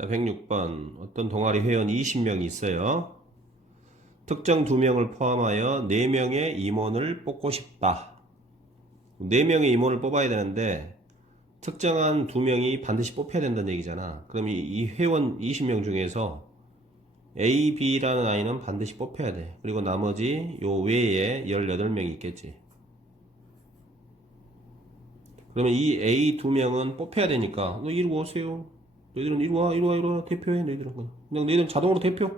자, 106번. 어떤 동아리 회원 20명이 있어요. 특정 2명을 포함하여 4명의 임원을 뽑고 싶다. 4명의 임원을 뽑아야 되는데 특정한 2명이 반드시 뽑혀야 된다는 얘기잖아. 그럼 이 회원 20명 중에서 A, B라는 아이는 반드시 뽑혀야 돼. 그리고 나머지 요 외에 18명이 있겠지. 그러면 이 A 2명은 뽑혀야 되니까 너 이리 오세요. 너희들은 이리 와, 이리 와, 이리 와. 대표해, 너희들은. 그냥 너희들은 자동으로 대표.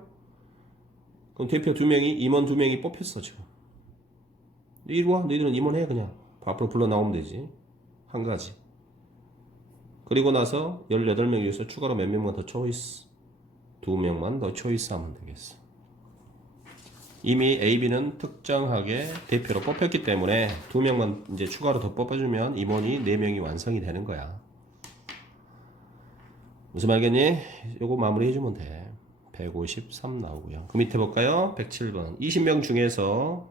그럼 대표 2명이, 임원 2명이 뽑혔어, 지금. 이리 와, 너희들은 임원해, 그냥. 앞으로 불러 나오면 되지. 한 가지. 그리고 나서 18명 중에서 추가로 몇 명만 더 초이스. 2명만 더 초이스 하면 되겠어. 이미 AB는 특정하게 대표로 뽑혔기 때문에 2명만 이제 추가로 더 뽑아주면 임원이 4명이 완성이 되는 거야. 무슨 말겠니? 요거 마무리 해주면 돼. 153 나오고요. 그 밑에 볼까요? 107번. 20명 중에서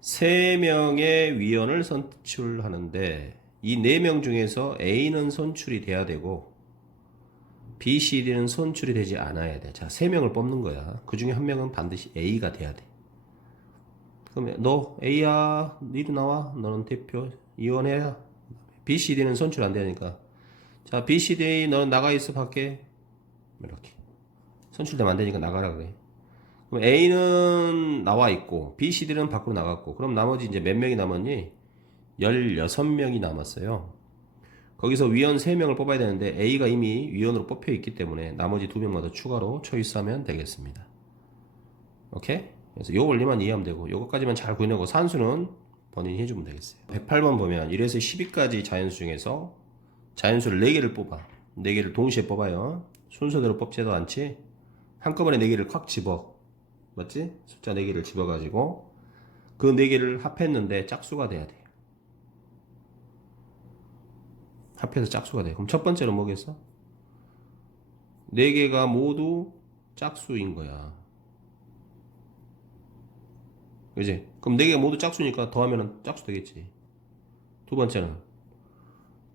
3명의 위원을 선출하는데 이 4명 중에서 A는 선출이 돼야 되고 B, C, D는 선출이 되지 않아야 돼. 자, 3명을 뽑는 거야. 그 중에 한 명은 반드시 A가 돼야 돼. 그러면 너 A야, 니도 나와. 너는 대표 위원회야. B, C, D는 선출 안 되니까. 자, B, C, D 너는 나가 있어 밖에. 이렇게. 선출되면 안 되니까 나가라 그래. 그럼 A는 나와 있고 B, C, D는 밖으로 나갔고 그럼 나머지 이제 몇 명이 남았니? 16명이 남았어요. 거기서 위원 3명을 뽑아야 되는데 A가 이미 위원으로 뽑혀 있기 때문에 나머지 2명만 더 추가로 초이스하면 되겠습니다. 오케이? 그래서 요 원리만 이해하면 되고 요것까지만 잘 구현하고 산수는 본인이 해주면 되겠어요. 108번 보면 1에서 10위까지 자연수 중에서 자연수를 4개를 뽑아. 4개를 동시에 뽑아요. 순서대로 뽑지도 않지? 한꺼번에 4개를 콱 집어. 맞지? 숫자 4개를 집어가지고 그 4개를 합했는데 짝수가 돼야 돼. 합해서 짝수가 돼. 그럼 첫 번째는 뭐겠어? 4개가 모두 짝수인 거야. 그지? 그럼 4개가 모두 짝수니까 더하면 짝수 되겠지. 두 번째는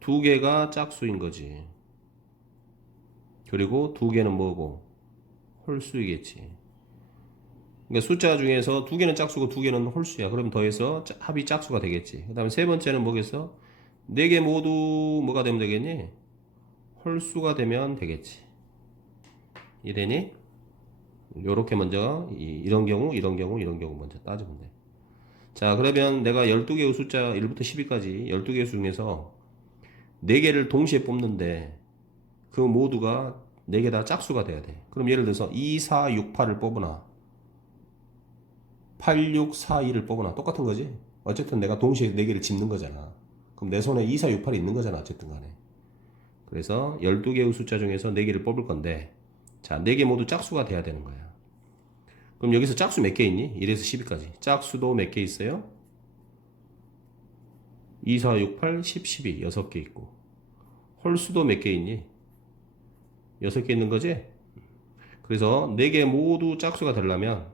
2개가 짝수인 거지. 그리고 2개는 뭐고? 홀수이겠지. 그러니까 숫자 중에서 2개는 짝수고 2개는 홀수야. 그럼 더해서 합이 짝수가 되겠지. 그 다음에 세 번째는 뭐겠어? 4개 모두 뭐가 되면 되겠니? 홀수가 되면 되겠지. 이래니? 요렇게 먼저 이런 경우 이런 경우 이런 경우 먼저 따지면 돼. 자, 그러면 내가 12개의 숫자 1부터 10위까지 12개 중에서 4개를 동시에 뽑는데 그 모두가 4개 다 짝수가 돼야 돼. 그럼 예를 들어서 2, 4, 6, 8을 뽑으나 8, 6, 4, 2를 뽑으나 똑같은 거지. 어쨌든 내가 동시에 4개를 집는 거잖아. 그럼 내 손에 2, 4, 6, 8이 있는 거잖아. 어쨌든 간에. 그래서 12개의 숫자 중에서 4개를 뽑을 건데 자, 4개 모두 짝수가 돼야 되는 거야. 그럼 여기서 짝수 몇 개 있니? 1에서 10위까지. 짝수도 몇 개 있어요? 2, 4, 6, 8, 10, 12. 6개 있고. 홀수도 몇 개 있니? 6개 있는 거지? 그래서 4개 모두 짝수가 되려면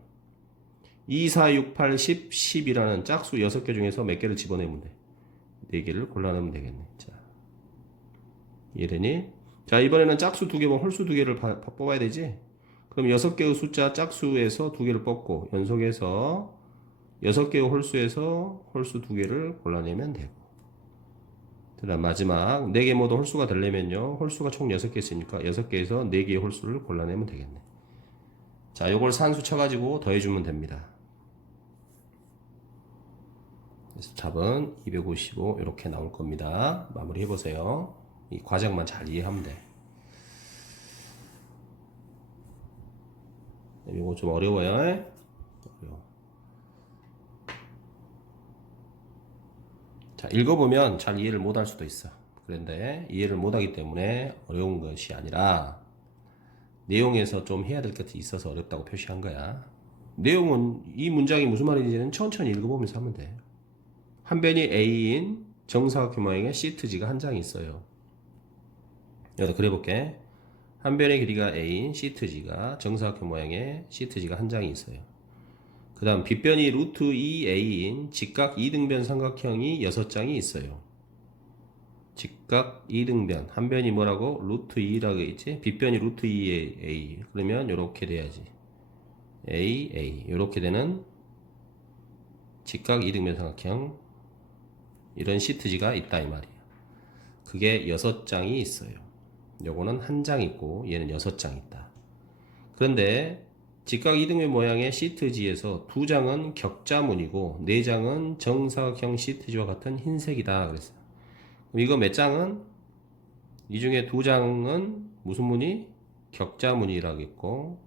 2, 4, 6, 8, 10, 10이라는 짝수 6개 중에서 몇 개를 집어내면 돼? 4개를 골라내면 되겠네. 자, 이해되니? 자, 이번에는 짝수 2개면 홀수 2개를 뽑아야 되지? 그럼 6개의 숫자 짝수에서 2개를 뽑고 연속해서 6개의 홀수에서 홀수 2개를 골라내면 되고 그 다음 마지막 4개 모두 홀수가 되려면요 홀수가 총 6개 있으니까 6개에서 4개의 홀수를 골라내면 되겠네. 자, 요걸 산수 쳐가지고 더해주면 됩니다. 그래서 답은 255 이렇게 나올 겁니다. 마무리 해보세요. 이 과정만 잘 이해하면 돼. 이거 좀 어려워요. 어려워. 자, 읽어보면 잘 이해를 못할 수도 있어. 그런데 이해를 못하기 때문에 어려운 것이 아니라 내용에서 좀 해야 될 것이 있어서 어렵다고 표시한 거야. 내용은 이 문장이 무슨 말인지는 천천히 읽어보면서 하면 돼. 한 변이 A인 정사각형 모양의 시트지가 한 장이 있어요. 여기다 그려볼게. 한 변의 길이가 A인 시트지가 정사각형 모양의 시트지가 한 장이 있어요. 그 다음 빗변이 루트 2A인 직각 2등변 삼각형이 6장이 있어요. 직각 이등변. 한 변이 뭐라고? 루트 2라고 있지? 빗변이 루트 2의 A. 그러면 요렇게 돼야지. A. 요렇게 되는 직각 이등변 삼각형. 이런 시트지가 있다 이 말이야. 그게 6장이 있어요. 요거는 한 장 있고 얘는 6장 있다. 그런데 직각 이등변 모양의 시트지에서 2장은 격자문이고 4장은 정사각형 시트지와 같은 흰색이다 그랬어. 그럼 이거 몇 장은? 이 중에 2장은 무슨 무늬? 격자무늬라고 있고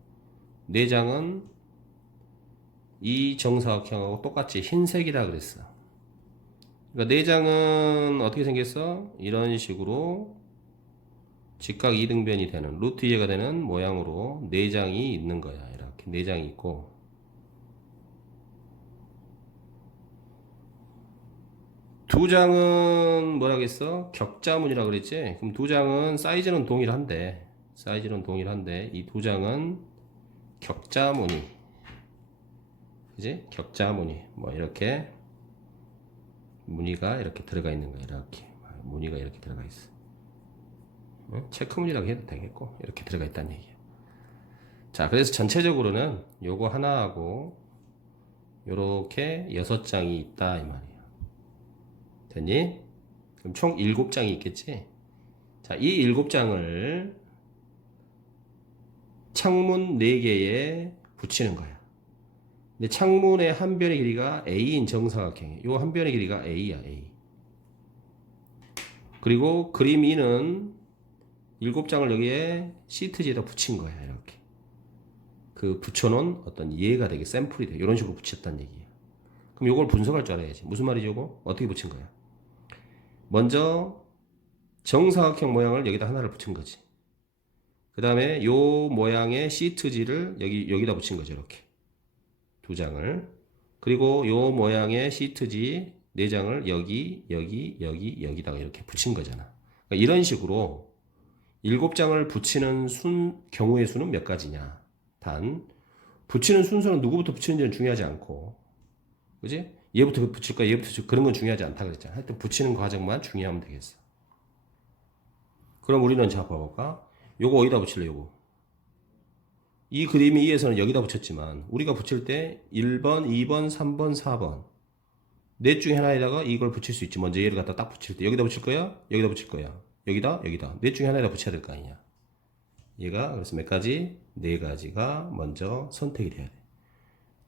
4장은 이 정사각형하고 똑같이 흰색이라 그랬어. 그러니까 4장은 어떻게 생겼어? 이런 식으로 직각 이등변이 되는 루트 2가 되는 모양으로 4장이 있는 거야. 이렇게 4장이 있고 두 장은 뭐라겠어? 격자문이라 그랬지? 그럼 2장은 사이즈는 동일한데 이 2장은 격자무늬, 그지? 격자무늬 뭐 이렇게 무늬가 이렇게 들어가 있는 거야. 이렇게 무늬가 이렇게 들어가 있어. 응? 체크무늬라고 해도 되겠고 이렇게 들어가 있다는 얘기야. 자, 그래서 전체적으로는 요거 하나하고 요렇게 6장이 있다 이 말이야. 됐니? 그럼 총 7장이 있겠지? 자, 이 7장을 창문 4개에 붙이는 거야. 근데 창문의 한 변의 길이가 A인 정사각형이야. 요 한 변의 길이가 A야, A. 그리고 그림 2는 7장을 여기에 시트지에다 붙인 거야, 이렇게. 그 붙여놓은 어떤 예가 되게 샘플이 돼. 이런 식으로 붙였다는 얘기야. 그럼 요걸 분석할 줄 알아야지. 무슨 말이죠, 요거? 어떻게 붙인 거야? 먼저 정사각형 모양을 여기다 하나를 붙인 거지. 그 다음에 요 모양의 시트지를 여기다 붙인 거죠, 이렇게. 2장을. 그리고 요 모양의 시트지 4장을 여기다가 이렇게 붙인 거잖아. 그러니까 이런 식으로 7장을 붙이는 경우의 수는 몇 가지냐. 단, 붙이는 순서는 누구부터 붙이는지는 중요하지 않고, 그지? 얘부터 붙일 거야, 얘부터 붙일 거야. 그런 건 중요하지 않다 그랬잖아. 하여튼 붙이는 과정만 중요하면 되겠어. 그럼 우리는 자, 봐볼까? 요거 어디다 붙일래, 요거? 이 그림이 위에서는 여기다 붙였지만 우리가 붙일 때 1번, 2번, 3번, 4번 넷 중에 하나에다가 이걸 붙일 수 있지. 먼저 얘를 갖다 딱 붙일 때 여기다 붙일 거야? 여기다 붙일 거야? 여기다? 넷 중에 하나에다 붙여야 될 거 아니냐. 얘가 그래서 몇 가지? 4가지가 먼저 선택이 돼야 돼.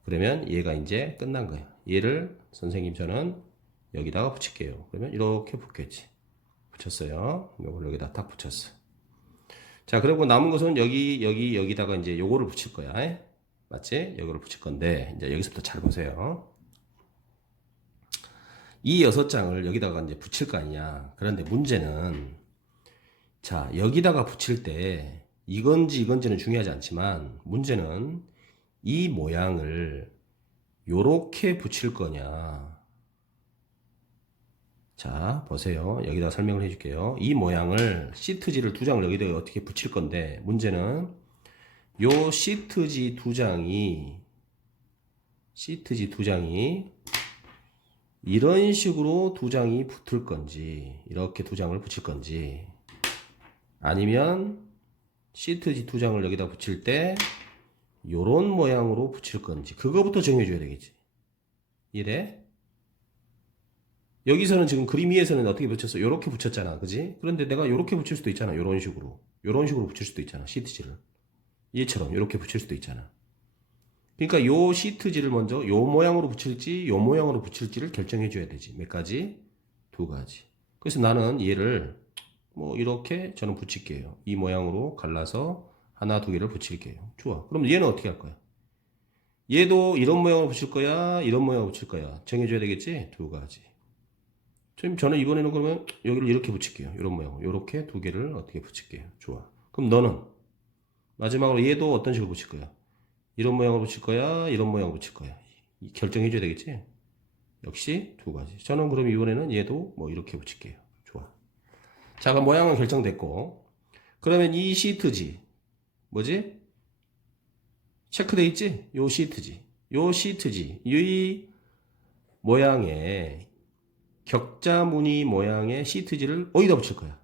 그러면 얘가 이제 끝난 거야. 얘를 선생님 저는 여기다가 붙일게요. 그러면 이렇게 붙겠지. 붙였어요. 이걸 여기다 딱 붙였어. 자, 그리고 남은 것은 여기다가 이제 요거를 붙일 거야. 맞지? 요거를 붙일 건데, 이제 여기서부터 잘 보세요. 이 6장을 여기다가 이제 붙일 거 아니야. 그런데 문제는, 자, 여기다가 붙일 때, 이건지는 중요하지 않지만, 문제는 이 모양을 요렇게 붙일 거냐. 자, 보세요. 여기다 설명을 해줄게요. 이 모양을 시트지를 2장을 여기다 어떻게 붙일 건데 문제는 요 시트지 2장이 이런 식으로 2장이 붙을 건지 이렇게 2장을 붙일 건지 아니면 시트지 2장을 여기다 붙일 때 요런 모양으로 붙일 건지 그거부터 정해줘야 되겠지. 이래? 여기서는 지금 그림 위에서는 어떻게 붙였어? 요렇게 붙였잖아. 그지? 그런데 내가 요렇게 붙일 수도 있잖아. 요런 식으로 붙일 수도 있잖아. 시트지를. 얘처럼 요렇게 붙일 수도 있잖아. 그러니까 요 시트지를 먼저 요 모양으로 붙일지 요 모양으로 붙일지를 결정해 줘야 되지. 몇 가지? 2가지. 그래서 나는 얘를 뭐 이렇게 저는 붙일게요. 이 모양으로 갈라서 하나, 2개를 붙일게요. 좋아. 그럼 얘는 어떻게 할 거야? 얘도 이런 모양으로 붙일 거야? 이런 모양으로 붙일 거야? 정해줘야 되겠지? 2가지. 저는 이번에는 그러면 여기를 이렇게 붙일게요. 이런 모양. 이렇게 2개를 어떻게 붙일게요. 좋아. 그럼 너는 마지막으로 얘도 어떤 식으로 붙일 거야? 이런 모양으로 붙일 거야? 이런 모양으로 붙일 거야? 결정해 줘야 되겠지? 역시 2가지. 저는 그럼 이번에는 얘도 뭐 이렇게 붙일게요. 좋아. 자, 그럼 모양은 결정됐고. 그러면 이 시트지. 뭐지? 체크돼 있지? 요 시트지. 이 모양의 격자 무늬 모양의 시트지를 어디다 붙일 거야?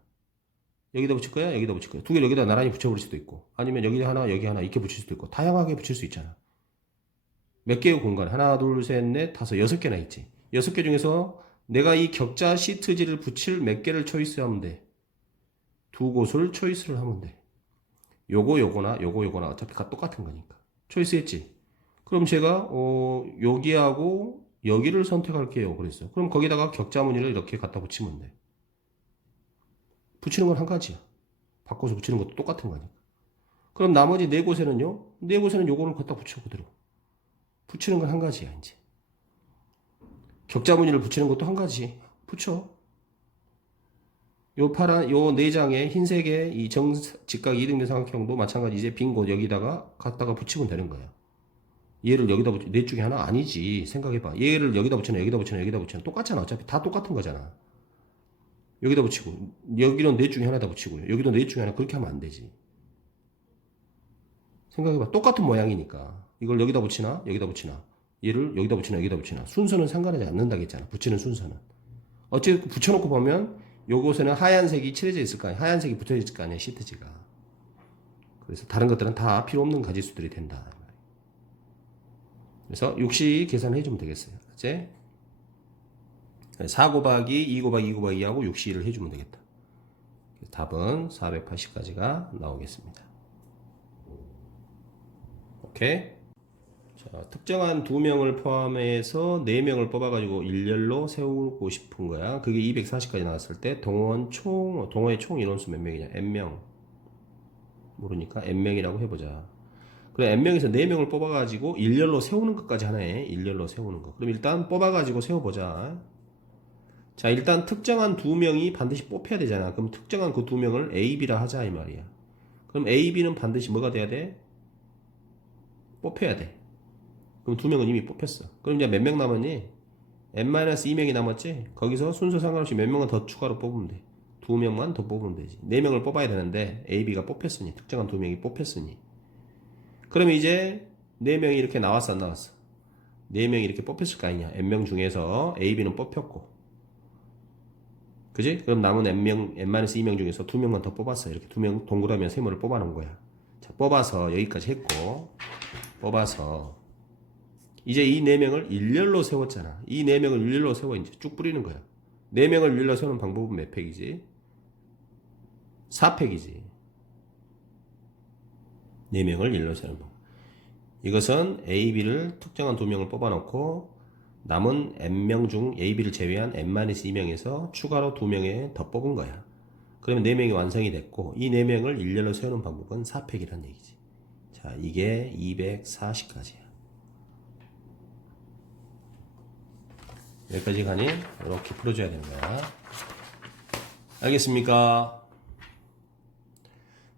여기다 붙일 거야? 여기다 붙일 거야? 두 개를 여기다 나란히 붙여버릴 수도 있고, 아니면 여기 하나, 여기 하나 이렇게 붙일 수도 있고, 다양하게 붙일 수 있잖아. 몇 개의 공간? 하나, 둘, 셋, 넷, 다섯, 6개나 있지. 6개 중에서 내가 이 격자 시트지를 붙일 몇 개를 초이스하면 돼. 두 곳을 초이스를 하면 돼. 요거나 요거나 어차피 다 똑같은 거니까. 초이스했지. 그럼 제가 여기하고 여기를 선택할게요. 그랬어요. 그럼 거기다가 격자 무늬를 이렇게 갖다 붙이면 돼. 붙이는 건 한 가지야. 바꿔서 붙이는 것도 똑같은 거니까. 그럼 나머지 네 곳에는요? 네 곳에는 요거를 갖다 붙여 그대로. 붙이는 건 한 가지야, 이제. 격자 무늬를 붙이는 것도 한 가지. 붙여. 요 파란, 요 네 장의 흰색의 이 직각 이등변 삼각형도 마찬가지 이제 빈 곳 여기다가 갖다가 붙이면 되는 거야. 얘를 여기다 붙여. 넷 중에 하나 아니지. 생각해봐. 얘를 여기다 붙여놔, 여기다 붙여놔, 여기다 붙여놔. 똑같잖아. 어차피 다 똑같은 거잖아. 여기다 붙이고, 여기는 넷 중에 하나다 붙이고요. 여기도 넷 중에 하나. 그렇게 하면 안 되지. 생각해봐. 똑같은 모양이니까. 이걸 여기다 붙이나, 여기다 붙이나. 얘를 여기다 붙이나, 여기다 붙이나. 순서는 상관하지 않는다고 했잖아. 붙이는 순서는. 어쨌든 붙여놓고 보면, 요곳에는 하얀색이 칠해져 있을 거 아니야. 하얀색이 붙어 있을 거 아니야, 시트지가. 그래서 다른 것들은 다 필요 없는 가지수들이 된다. 그래서 6시 계산해주면 되겠어요. 이제 4 곱하기 2 곱하기 2 곱하기 2하고 6시를 해주면 되겠다. 답은 480까지가 나오겠습니다. 오케이. 자, 특정한 2명을 포함해서 4명을 뽑아가지고 일렬로 세우고 싶은 거야. 그게 240까지 나왔을 때 동호의 총 인원수 몇 명이냐? N명. 모르니까 N명이라고 해보자. 그래, N명에서 4명을 뽑아가지고 일렬로 세우는 것까지 하나에 일렬로 세우는 거. 그럼 일단 뽑아가지고 세워보자. 자, 일단 특정한 2명이 반드시 뽑혀야 되잖아. 그럼 특정한 그 2명을 A, B라 하자 이 말이야. 그럼 A, B는 반드시 뭐가 돼야 돼? 뽑혀야 돼. 그럼 2명은 이미 뽑혔어. 그럼 이제 몇 명 남았니? N-2명이 남았지? 거기서 순서 상관없이 몇 명은 더 추가로 뽑으면 돼. 2명만 더 뽑으면 되지. 4명을 뽑아야 되는데 A, B가 뽑혔으니, 특정한 2명이 뽑혔으니. 그러면 이제 4명이 이렇게 나왔어, 안 나왔어? 4명이 이렇게 뽑혔을 거 아니냐? N명 중에서 A, B는 뽑혔고. 그지? 그럼 남은 N-2명 중에서 2명만 더 뽑았어. 이렇게 2명 동그라미 세모를 뽑아놓은 거야. 자, 뽑아서 여기까지 했고, 뽑아서 이제 이 4명을 일렬로 세웠잖아. 이 4명을 일렬로 세워 이제 쭉 뿌리는 거야. 4명을 일렬로 세우는 방법은 몇 팩이지? 4팩이지. 4명을 일렬로 세우는 방법. 이것은 A, B를 특정한 2명을 뽑아놓고 남은 N명 중 A, B를 제외한 N-2명에서 추가로 2명에 더 뽑은 거야. 그러면 4명이 완성이 됐고 이 4명을 일렬로 세우는 방법은 4팩이란 얘기지. 자, 이게 240까지야. 여기까지 가니 이렇게 풀어줘야 되는 거야. 알겠습니까?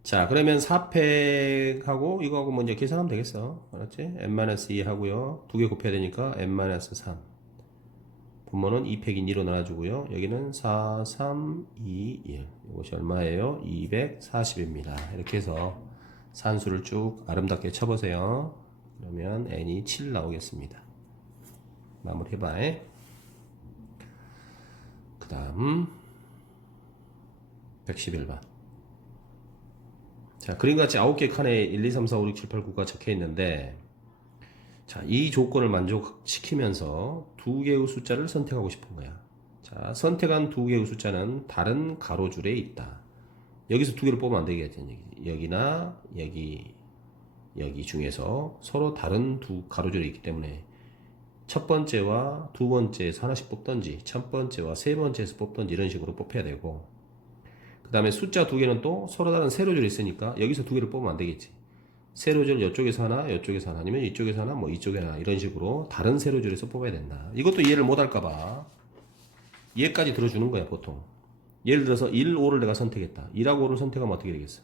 자, 그러면 4팩하고 이거하고 먼저 계산하면 되겠어. 알았지? N-2 하고요. 2개 곱해야 되니까 N-3. 분모는 2팩인 2로 나눠주고요. 여기는 4, 3, 2, 1. 이것이 얼마예요? 240입니다. 이렇게 해서 산수를 쭉 아름답게 쳐보세요. 그러면 N이 7 나오겠습니다. 마무리 해봐. 그 다음 111번. 자, 그림같이 9개 칸에 1, 2, 3, 4, 5, 6, 7, 8, 9가 적혀 있는데, 자, 이 조건을 만족시키면서 2개의 숫자를 선택하고 싶은 거야. 자, 선택한 2개의 숫자는 다른 가로줄에 있다. 여기서 2개를 뽑으면 안 되겠다는 얘기지. 여기나 여기 중에서 서로 다른 두 가로줄이 있기 때문에 첫 번째와 두 번째에서 하나씩 뽑던지, 첫 번째와 세 번째에서 뽑던지 이런 식으로 뽑혀야 되고, 그 다음에 숫자 2개는 또 서로 다른 세로줄이 있으니까 여기서 2개를 뽑으면 안 되겠지. 세로줄 이쪽에서 하나, 이쪽에서 하나, 아니면 이쪽에서 하나, 뭐 이쪽에 하나, 이런 식으로 다른 세로줄에서 뽑아야 된다. 이것도 이해를 못 할까봐 얘까지 들어주는 거야, 보통. 예를 들어서 1, 5를 내가 선택했다. 1하고 5를 선택하면 어떻게 되겠어?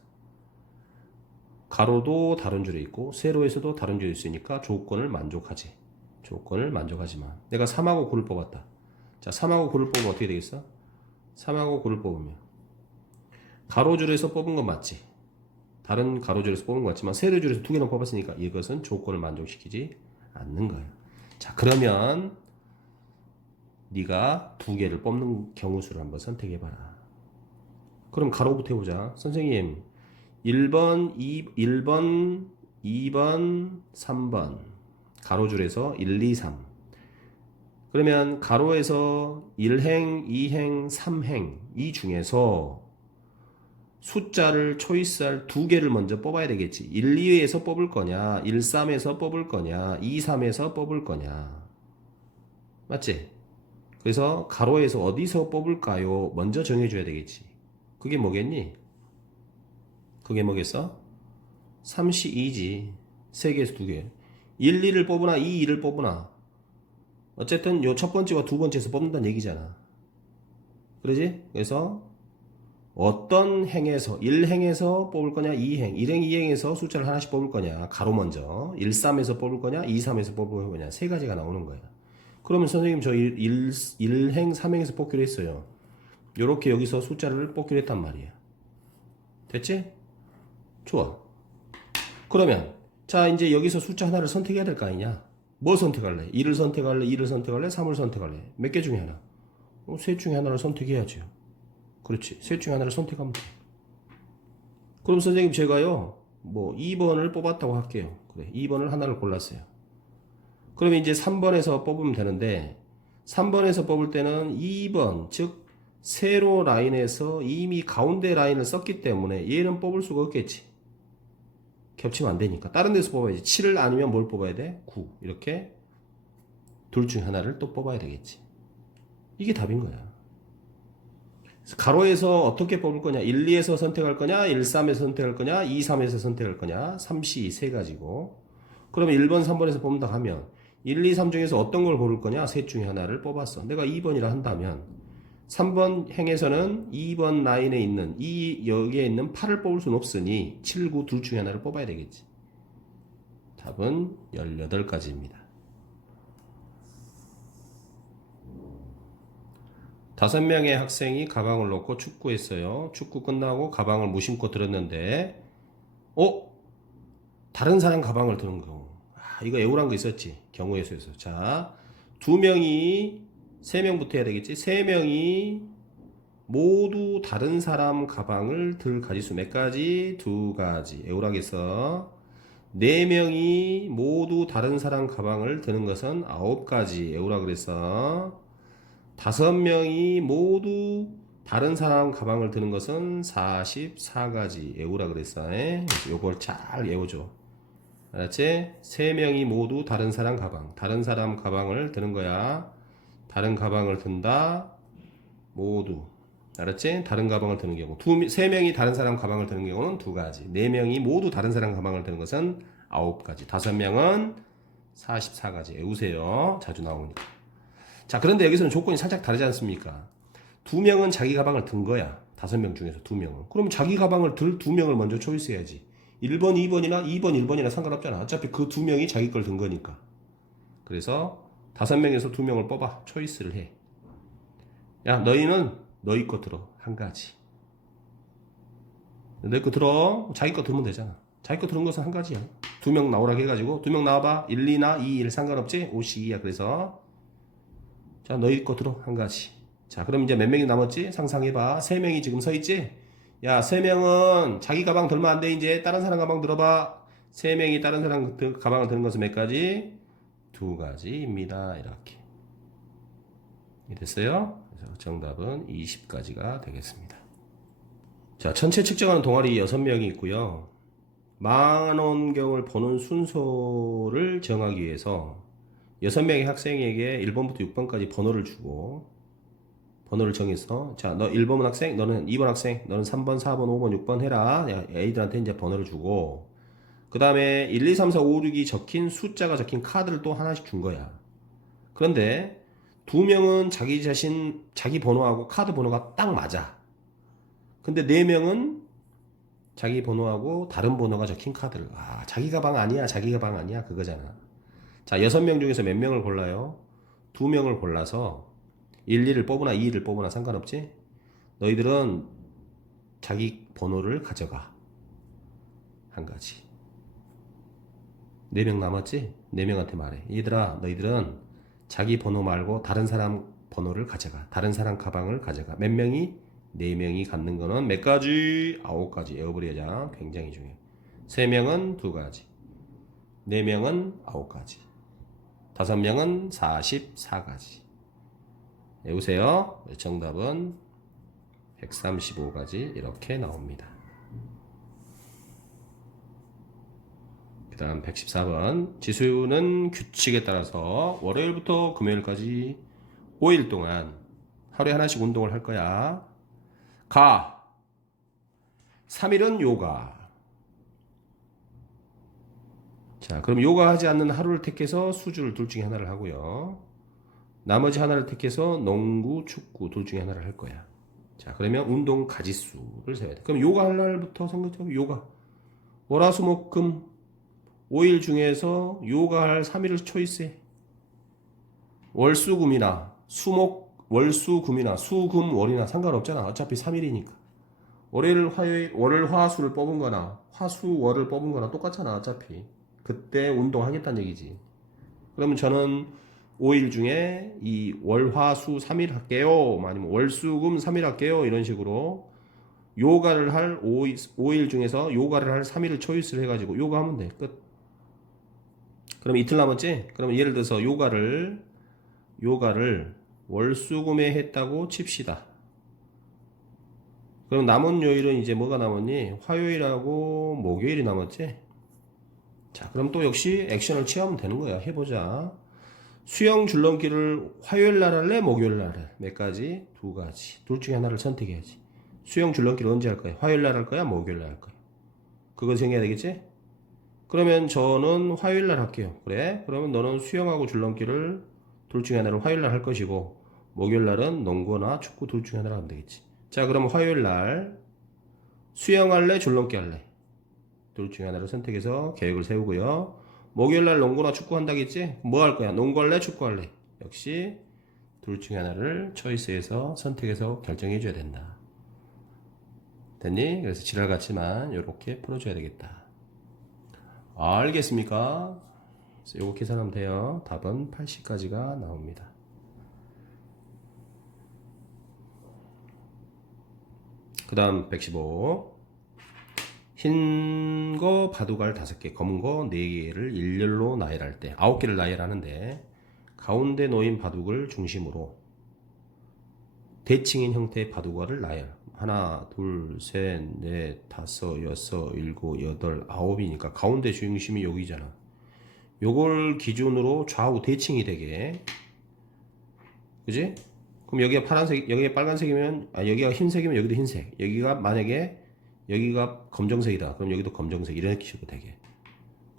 가로도 다른 줄에 있고 세로에서도 다른 줄에 있으니까 조건을 만족하지. 조건을 만족하지만 내가 3하고 9를 뽑았다. 자, 3하고 9를 뽑으면 어떻게 되겠어? 3하고 9를 뽑으면 가로줄에서 뽑은 건 맞지. 다른 가로줄에서 뽑은 건 맞지만 세로줄에서 2개나 뽑았으니까 이것은 조건을 만족시키지 않는 거예요. 자, 그러면 네가 두 개를 뽑는 경우 수를 한번 선택해봐라. 그럼 가로부터 해보자. 선생님 1번, 1번, 2번, 3번 가로줄에서 1, 2, 3. 그러면 가로에서 1행, 2행, 3행 이 중에서 숫자를 초이스할 두 개를 먼저 뽑아야 되겠지. 1, 2에서 뽑을 거냐, 1, 3에서 뽑을 거냐, 2, 3에서 뽑을 거냐. 맞지? 그래서 가로에서 어디서 뽑을까요? 먼저 정해줘야 되겠지. 그게 뭐겠니? 그게 뭐겠어? 3시 2지. 3개에서 2개. 1, 2를 뽑으나 2, 2를 뽑으나 어쨌든 요 첫 번째와 두 번째에서 뽑는다는 얘기잖아. 그러지? 그래서 어떤 행에서 1행에서 뽑을 거냐 2행 1행 2행에서 숫자를 하나씩 뽑을 거냐 가로 먼저 1, 3에서 뽑을 거냐 2, 3에서 뽑을 거냐 세 가지가 나오는 거야. 그러면 선생님 저 1행 3행에서 뽑기로 했어요. 요렇게 여기서 숫자를 뽑기로 했단 말이야. 됐지? 좋아. 그러면 자 이제 여기서 숫자 하나를 선택해야 될 거 아니냐. 뭐 선택할래? 1을 선택할래? 2를 선택할래? 3을 선택할래? 몇 개 중에 하나? 셋 중에 하나를 선택해야죠. 그렇지. 셋 중에 하나를 선택하면 돼. 그럼 선생님 제가요, 뭐 2번을 뽑았다고 할게요. 그래. 2번을 하나를 골랐어요. 그러면 이제 3번에서 뽑으면 되는데 3번에서 뽑을 때는 2번, 즉 세로 라인에서 이미 가운데 라인을 썼기 때문에 얘는 뽑을 수가 없겠지. 겹치면 안 되니까. 다른 데서 뽑아야지. 7을 아니면 뭘 뽑아야 돼? 9. 이렇게 둘 중에 하나를 또 뽑아야 되겠지. 이게 답인 거야. 가로에서 어떻게 뽑을 거냐? 1, 2에서 선택할 거냐? 1, 3에서 선택할 거냐? 2, 3에서 선택할 거냐? 3, C 세 가지고. 그러면 1번, 3번에서 뽑는다 하면 1, 2, 3 중에서 어떤 걸 고를 거냐? 셋 중에 하나를 뽑았어. 내가 2번이라 한다면 3번 행에서는 2번 라인에 있는 여기에 있는 8을 뽑을 수는 없으니 7, 9 둘 중에 하나를 뽑아야 되겠지. 답은 18가지입니다. 5명의 학생이 가방을 놓고 축구했어요. 축구 끝나고 가방을 무심코 들었는데 다른 사람 가방을 드는 경우. 이거 애우란 거 있었지. 경우의 수에서. 자, 3명부터 해야 되겠지. 3명이 모두 다른 사람 가방을 들 가지수 몇 가지? 2가지. 애우라겠어. 4명이 모두 다른 사람 가방을 드는 것은 9가지. 애우라 그랬어. 5명이 모두 다른 사람 가방을 드는 것은 44가지. 애우라 그랬어. 요걸 잘 애워줘. 알았지? 3명이 모두 다른 사람 가방을 드는 거야. 다른 가방을 든다. 모두. 알았지? 다른 가방을 드는 경우. 3명이 다른 사람 가방을 드는 경우는 2가지. 4명이 모두 다른 사람 가방을 드는 것은 9가지. 5명은 44가지. 외우세요. 자주 나오니까. 자, 그런데 여기서는 조건이 살짝 다르지 않습니까? 2명은 자기 가방을 든 거야. 5명 중에서 2명은. 그럼 자기 가방을 들 2명을 먼저 초이스해야지. 1번, 2번이나 2번, 1번이나 상관없잖아. 어차피 그 2명이 자기 걸 든 거니까. 그래서 5명에서 2명을 뽑아. 초이스를 해. 야, 너희는 너희 거 들어. 한 가지. 너희 거 들어. 자기 거 들으면 되잖아. 자기 거 들은 것은 한 가지야. 2명 나오라고 해가지고 2명 나와봐. 1, 2나 2, 1 상관없지? 5, 2야. 그래서 자, 너희 거 들어. 한 가지. 자, 그럼 이제 몇 명이 남았지? 상상해봐. 3명이 지금 서 있지? 야, 3명은 자기 가방 들면 안 돼. 이제 다른 사람 가방 들어봐. 3명이 다른 사람 가방을 드는 것은 몇 가지? 2가지입니다. 이렇게. 됐어요? 그래서 정답은 20가지가 되겠습니다. 자, 전체 측정하는 동아리 6명이 있고요. 망원경을 보는 순서를 정하기 위해서 6명의 학생에게 1번부터 6번까지 번호를 주고 번호를 정해서 자, 너 1번 학생, 너는 2번 학생, 너는 3번, 4번, 5번, 6번 해라. 애들한테 이제 번호를 주고 그 다음에 1, 2, 3, 4, 5, 6이 적힌 숫자가 적힌 카드를 또 하나씩 준 거야. 그런데 2명은 자기 번호하고 카드 번호가 딱 맞아. 근데 4명은 자기 번호하고 다른 번호가 적힌 카드를 자기 가방 아니야 그거잖아. 자, 6명 중에서 몇 명을 골라요? 2명을 골라서 1, 2를 뽑으나 2, 2를 뽑으나 상관없지? 너희들은 자기 번호를 가져가. 한 가지. 4명 남았지? 4명한테 말해. 얘들아, 너희들은 자기 번호 말고 다른 사람 번호를 가져가. 다른 사람 가방을 가져가. 몇 명이? 4명이 갖는 거는 몇 가지? 9가지. 에어브리어장 굉장히 중요해. 3명은 2가지. 4명은 9가지. 5명은 44가지. 외우세요. 정답은 135가지 이렇게 나옵니다. 그 다음 114번. 지수는 규칙에 따라서 월요일부터 금요일까지 5일 동안 하루에 하나씩 운동을 할 거야. 가. 3일은 요가. 자, 그럼 요가 하지 않는 하루를 택해서 수주를 둘 중에 하나를 하고요. 나머지 하나를 택해서 농구, 축구 둘 중에 하나를 할 거야. 자, 그러면 운동 가지수를 세워야 돼. 그럼 요가 할 날부터 생각해보면 요가. 월화수목금 5일 중에서 요가 할 3일을 초이스해. 월수금이나 월수금이나 수금월이나 상관없잖아. 어차피 3일이니까. 월요일, 화요일, 월을 화수를 뽑은 거나 화수월을 뽑은 거나 똑같잖아. 어차피. 그때 운동하겠다는 얘기지. 그러면 저는 5일 중에 이 월화수 3일 할게요. 아니면 월수금 3일 할게요. 이런 식으로 요가를 할 5일 중에서 요가를 할 3일을 초이스를 해가지고 요가하면 돼. 끝. 그럼 이틀 남았지? 그러면 예를 들어서 요가를 월수금에 했다고 칩시다. 그럼 남은 요일은 이제 뭐가 남았니? 화요일하고 목요일이 남았지? 자, 그럼 또 역시 액션을 취하면 되는 거야. 해보자. 수영 줄넘기를 화요일 날 할래? 목요일 날 할래? 몇 가지? 2가지. 둘 중에 하나를 선택해야지. 수영 줄넘기를 언제 할 거야? 화요일 날 할 거야? 목요일 날 할 거야? 그건 정해야 되겠지? 그러면 저는 화요일 날 할게요. 그래? 그러면 너는 수영하고 줄넘기를 둘 중에 하나를 화요일 날 할 것이고 목요일 날은 농구나 축구 둘 중에 하나를 하면 되겠지. 자, 그러면 화요일 날 수영할래? 줄넘기 할래? 둘 중에 하나를 선택해서 계획을 세우고요. 목요일날 농구나 축구 한다겠지? 뭐 할 거야? 농구 할래? 축구 할래? 역시 둘 중에 하나를 초이스해서 선택해서 결정해 줘야 된다. 됐니? 그래서 지랄 같지만 이렇게 풀어줘야 되겠다. 알겠습니까? 요거 계산하면 돼요. 답은 80까지가 나옵니다. 그 다음 115. 흰 거 바둑알 5개, 검은 거 4개를 일렬로 나열할 때 9개를 나열하는데 가운데 놓인 바둑을 중심으로 대칭인 형태의 바둑알을 나열. 하나, 둘, 셋, 넷, 다섯, 여섯, 일곱, 여덟, 아홉이니까 가운데 중심이 여기잖아. 요걸 기준으로 좌우 대칭이 되게, 그지? 그럼 여기가 파란색, 여기가 빨간색이면, 여기가 흰색이면 여기도 흰색. 여기가 만약에 여기가 검정색이다. 그럼 여기도 검정색. 이런 식으로 되게.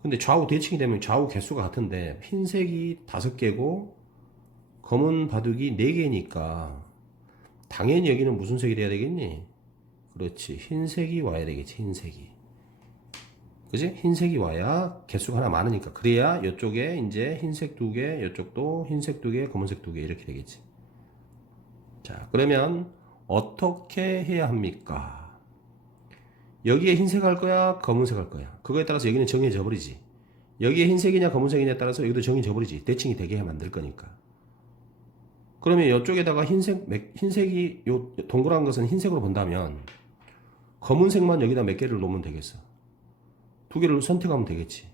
근데 좌우 대칭이 되면 좌우 개수가 같은데 흰색이 5개고 검은 바둑이 4개니까 당연히 여기는 무슨 색이 돼야 되겠니? 그렇지. 흰색이 와야 되겠지. 흰색이. 그지? 흰색이 와야 개수가 하나 많으니까. 그래야 이쪽에 이제 흰색 2개, 이쪽도 흰색 2개, 검은색 2개 이렇게 되겠지. 자, 그러면 어떻게 해야 합니까? 여기에 흰색 할 거야? 검은색 할 거야? 그거에 따라서 여기는 정해져 버리지. 여기에 흰색이냐 검은색이냐에 따라서 여기도 정해져 버리지. 대칭이 되게 만들 거니까. 그러면 이쪽에다가 흰색이 요 동그란 것은 흰색으로 본다면 검은색만 여기다 몇 개를 놓으면 되겠어. 2개를 선택하면 되겠지.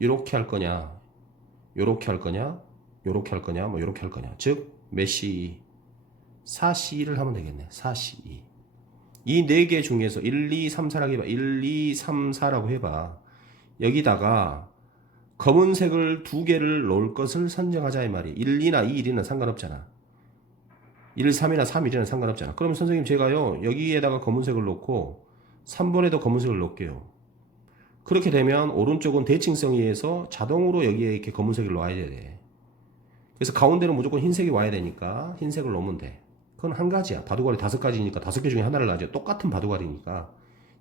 이렇게 할 거냐, 요렇게 할 거냐, 요렇게 할 거냐, 뭐 요렇게 할 거냐. 즉 메시 4C2를 하면 되겠네. 4C2. 이 4개 중에서 1, 2, 3, 4라고 해봐. 1, 2, 3, 4라고 해봐. 여기다가 검은색을 2개를 놓을 것을 선정하자 이 말이야. 1, 2나 2, 1이나 상관없잖아. 1, 3이나 3, 1이나 상관없잖아. 그럼 선생님 제가요 여기에다가 검은색을 놓고 3번에도 검은색을 놓을게요. 그렇게 되면 오른쪽은 대칭성에 의해서 자동으로 여기에 이렇게 검은색을 놓아야 돼. 그래서 가운데는 무조건 흰색이 와야 되니까 흰색을 놓으면 돼. 그건 한 가지야. 바둑알이 5가지니까 5개 중에 하나를 놔줘. 똑같은 바둑알이니까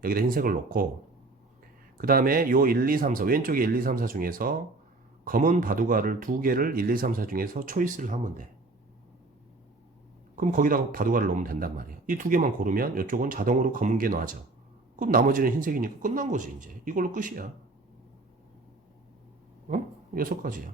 여기다 흰색을 놓고 그 다음에 요 1, 2, 3, 4 왼쪽에 1, 2, 3, 4 중에서 검은 바둑알을 2개를 1, 2, 3, 4 중에서 초이스를 하면 돼. 그럼 거기다가 바둑알을 놓으면 된단 말이야. 이 2개만 고르면 이쪽은 자동으로 검은 게 놔져. 그럼 나머지는 흰색이니까 끝난 거지 이제. 이걸로 끝이야. 6가지야.